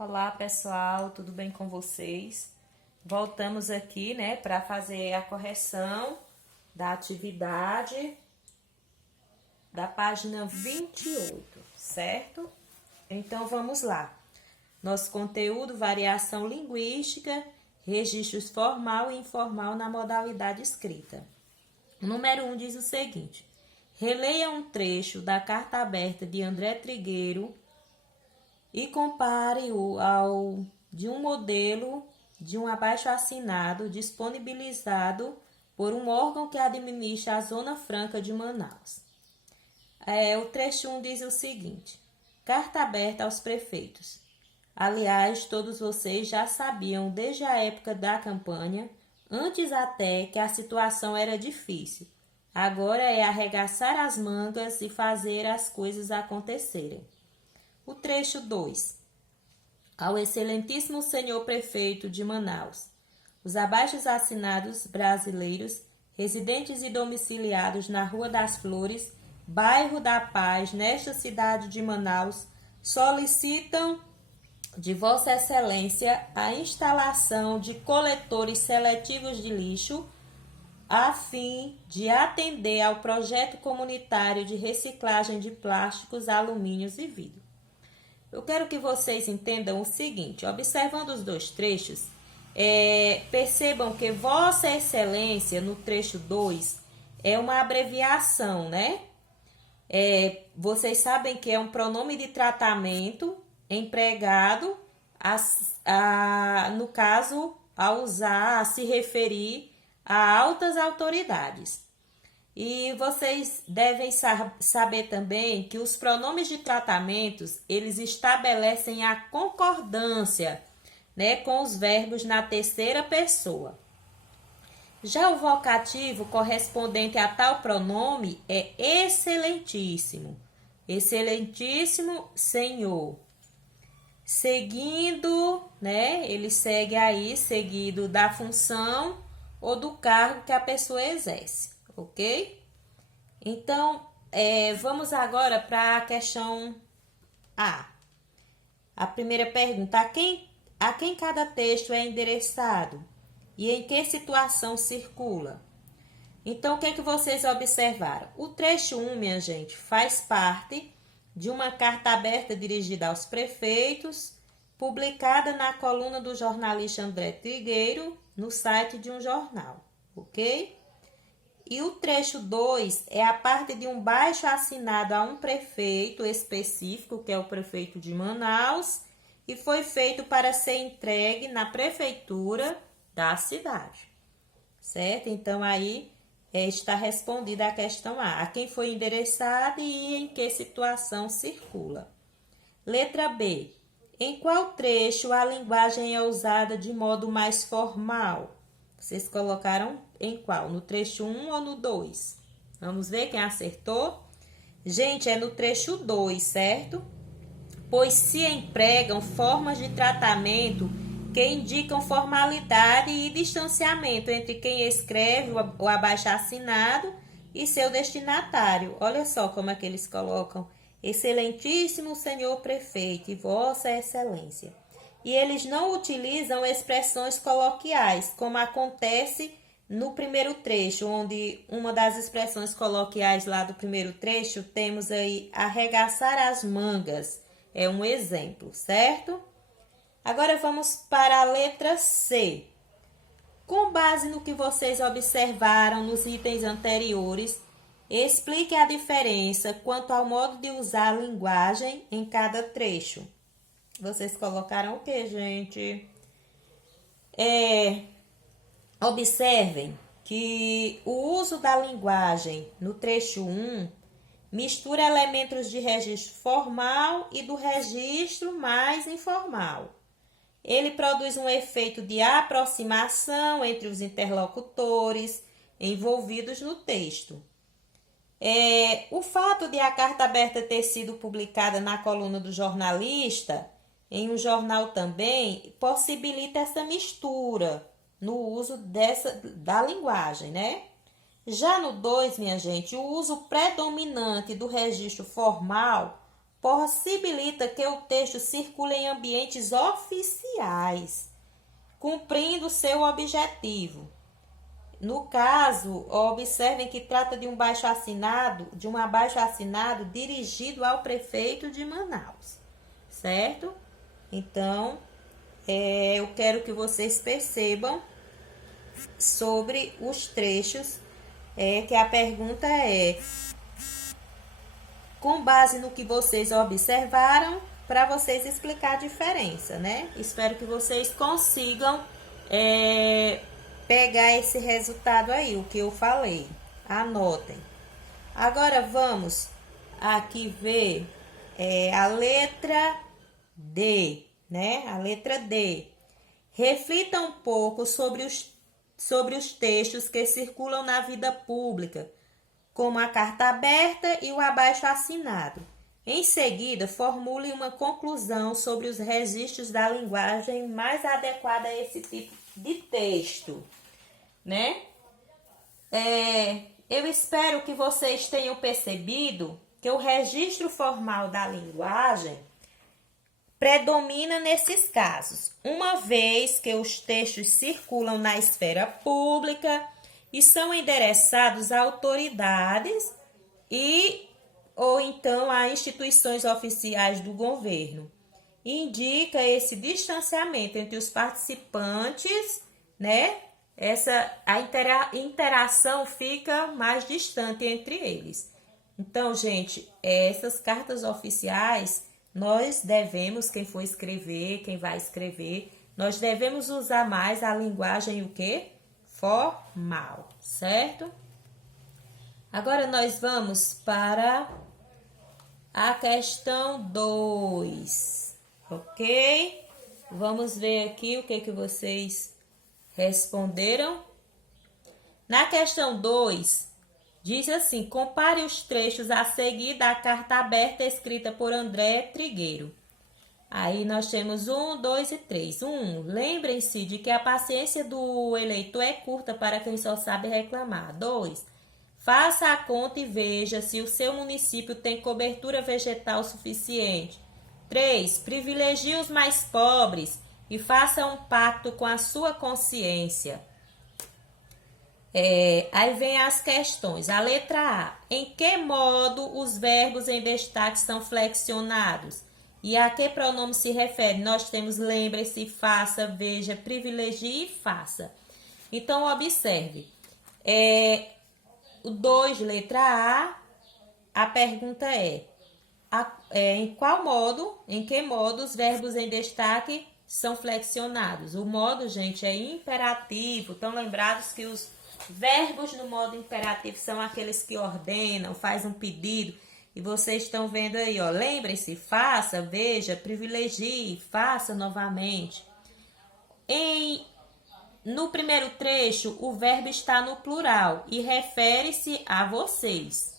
Olá pessoal, tudo bem com vocês? Voltamos aqui, né, para fazer a correção da atividade da página 28, certo? Então vamos lá. Nosso conteúdo, variação linguística, registros formal e informal na modalidade escrita. O número 1 diz o seguinte: releia um trecho da carta aberta de André Trigueiro e compare-o ao de um modelo de um abaixo-assinado disponibilizado por um órgão que administra a Zona Franca de Manaus. O trecho 1 diz o seguinte: carta aberta aos prefeitos. Aliás, todos vocês já sabiam desde a época da campanha, antes até, que a situação era difícil. Agora é arregaçar as mangas e fazer as coisas acontecerem. O trecho 2. Ao excelentíssimo senhor prefeito de Manaus, os abaixo-assinados brasileiros, residentes e domiciliados na Rua das Flores, bairro da Paz, nesta cidade de Manaus, solicitam de Vossa Excelência a instalação de coletores seletivos de lixo a fim de atender ao projeto comunitário de reciclagem de plásticos, alumínios e vidro. Eu quero que vocês entendam o seguinte: observando os dois trechos, percebam que Vossa Excelência, no trecho 2, é uma abreviação, né? Vocês sabem que é um pronome de tratamento empregado, no caso, a se referir a altas autoridades. E vocês devem saber também que os pronomes de tratamentos, eles estabelecem a concordância, né, com os verbos na terceira pessoa. Já o vocativo correspondente a tal pronome é excelentíssimo. Excelentíssimo senhor. Seguindo, né, ele segue aí, seguido da função ou do cargo que a pessoa exerce. Ok? Então, vamos agora para a questão A. A primeira pergunta: a quem cada texto é endereçado e em que situação circula? Então, o que é que vocês observaram? O trecho 1, minha gente, faz parte de uma carta aberta dirigida aos prefeitos, publicada na coluna do jornalista André Trigueiro, no site de um jornal. Ok? E o trecho 2 é a parte de um baixo assinado a um prefeito específico, que é o prefeito de Manaus, e foi feito para ser entregue na prefeitura da cidade. Certo? Então, aí está respondida a questão A quem foi endereçado e em que situação circula. Letra B. Em qual trecho a linguagem é usada de modo mais formal? Vocês colocaram em qual? No trecho 1 ou no 2? Vamos ver quem acertou? Gente, é no trecho 2, certo? Pois se empregam formas de tratamento que indicam formalidade e distanciamento entre quem escreve o abaixo-assinado e seu destinatário. Olha só como é que eles colocam: excelentíssimo senhor prefeito e vossa excelência. E eles não utilizam expressões coloquiais, como acontece no primeiro trecho, onde uma das expressões coloquiais lá do primeiro trecho, temos aí arregaçar as mangas. É um exemplo, certo? Agora vamos para a letra C. Com base no que vocês observaram nos itens anteriores, explique a diferença quanto ao modo de usar a linguagem em cada trecho. Vocês colocaram o que, gente? Observem que o uso da linguagem no trecho 1 mistura elementos de registro formal e do registro mais informal. Ele produz um efeito de aproximação entre os interlocutores envolvidos no texto. O fato de a carta aberta ter sido publicada na coluna do jornalista, em um jornal também, possibilita essa mistura no uso da linguagem, né? Já no 2, minha gente, o uso predominante do registro formal possibilita que o texto circule em ambientes oficiais, cumprindo seu objetivo. No caso, observem que trata de um abaixo-assinado dirigido ao prefeito de Manaus, certo? Então, eu quero que vocês percebam sobre os trechos, que a pergunta é, com base no que vocês observaram, para vocês explicar a diferença, né? Espero que vocês consigam pegar esse resultado aí, o que eu falei. Anotem. Agora vamos aqui ver a letra D, né? A letra D. Reflita um pouco sobre os textos que circulam na vida pública, como a carta aberta e o abaixo-assinado. Em seguida, formule uma conclusão sobre os registros da linguagem mais adequada a esse tipo de texto, né? Eu espero que vocês tenham percebido que o registro formal da linguagem predomina nesses casos, uma vez que os textos circulam na esfera pública e são endereçados a autoridades ou então a instituições oficiais do governo. Indica esse distanciamento entre os participantes, né? A interação fica mais distante entre eles. Então, gente, essas cartas oficiais, nós devemos, quem for escrever, quem vai escrever, nós devemos usar mais a linguagem o quê? Formal, certo? Agora nós vamos para a questão 2, ok? Vamos ver aqui o que vocês responderam. Na questão 2, diz assim: compare os trechos a seguir da carta aberta escrita por André Trigueiro. Aí nós temos 1, 2 e 3. 1. Lembrem-se de que a paciência do eleitor é curta para quem só sabe reclamar. 2. Faça a conta e veja se o seu município tem cobertura vegetal suficiente. 3. Privilegie os mais pobres e faça um pacto com a sua consciência. Aí vem as questões. A letra A. Em que modo os verbos em destaque são flexionados? E a que pronome se refere? Nós temos lembre-se, faça, veja, privilegie e faça. Então, observe. O 2, letra A pergunta em que modo os verbos em destaque são flexionados? O modo, gente, é imperativo. Estão lembrados que os verbos no modo imperativo são aqueles que ordenam, faz um pedido. E vocês estão vendo aí, ó. Lembrem-se, faça, veja, privilegie, faça novamente. No primeiro trecho, o verbo está no plural e refere-se a vocês.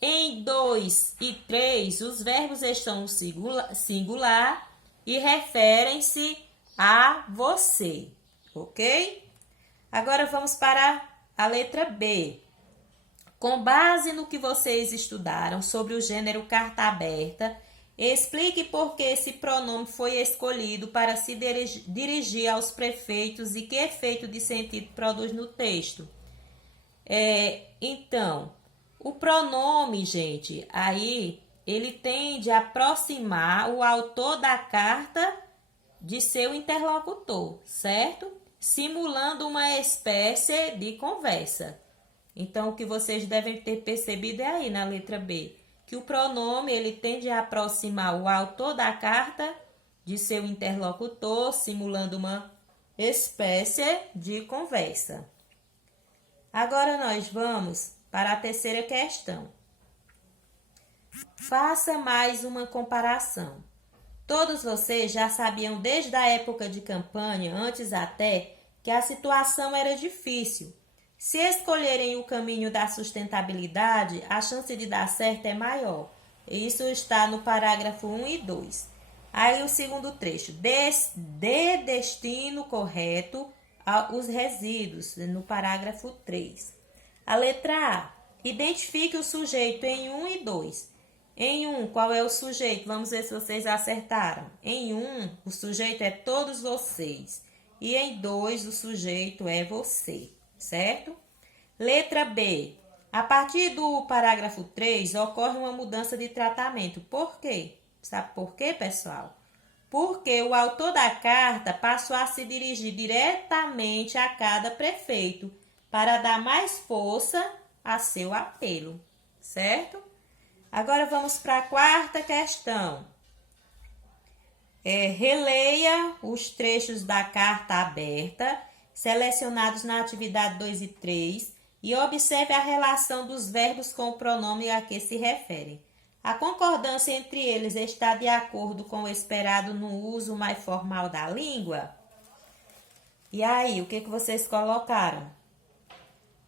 Em 2 e 3, os verbos estão no singular e referem-se a você, ok? Agora vamos para a letra B. Com base no que vocês estudaram sobre o gênero carta aberta, explique por que esse pronome foi escolhido para se dirigir aos prefeitos e que efeito de sentido produz no texto. Então, o pronome, gente, aí ele tende a aproximar o autor da carta de seu interlocutor, certo? Simulando uma espécie de conversa. Então, o que vocês devem ter percebido é aí na letra B, que o pronome ele tende a aproximar o autor da carta de seu interlocutor, simulando uma espécie de conversa. Agora nós vamos para a terceira questão. Faça mais uma comparação. Todos vocês já sabiam desde a época de campanha, antes até, que a situação era difícil. Se escolherem o caminho da sustentabilidade, a chance de dar certo é maior. Isso está no parágrafo 1 e 2. Aí o segundo trecho. Dê destino correto aos resíduos, no parágrafo 3. A letra A. Identifique o sujeito em 1 e 2. Em um, qual é o sujeito? Vamos ver se vocês acertaram. Em um, o sujeito é todos vocês. E em dois, o sujeito é você, certo? Letra B. A partir do parágrafo 3, ocorre uma mudança de tratamento. Por quê? Sabe por quê, pessoal? Porque o autor da carta passou a se dirigir diretamente a cada prefeito para dar mais força a seu apelo, certo? Agora vamos para a quarta questão. Releia os trechos da carta aberta, selecionados na atividade 2 e 3, e observe a relação dos verbos com o pronome a que se referem. A concordância entre eles está de acordo com o esperado no uso mais formal da língua? E aí, o que vocês colocaram?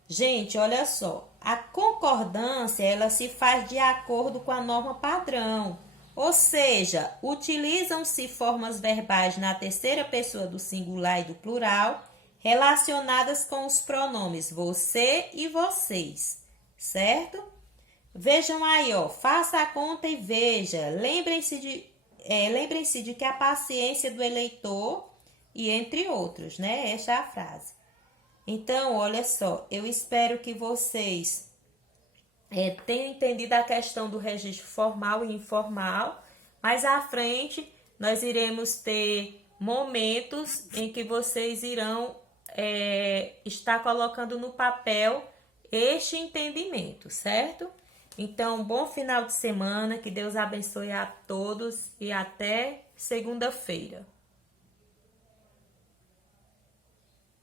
Gente, olha só. A concordância, ela se faz de acordo com a norma padrão. Ou seja, utilizam-se formas verbais na terceira pessoa do singular e do plural, relacionadas com os pronomes você e vocês, certo? Vejam aí, ó, faça a conta e veja. Lembrem-se de que a paciência do eleitor e entre outros, né? Esta é a frase. Então, olha só, eu espero que vocês tenham entendido a questão do registro formal e informal. Mais à frente, nós iremos ter momentos em que vocês irão estar colocando no papel este entendimento, certo? Então, bom final de semana, que Deus abençoe a todos e até segunda-feira.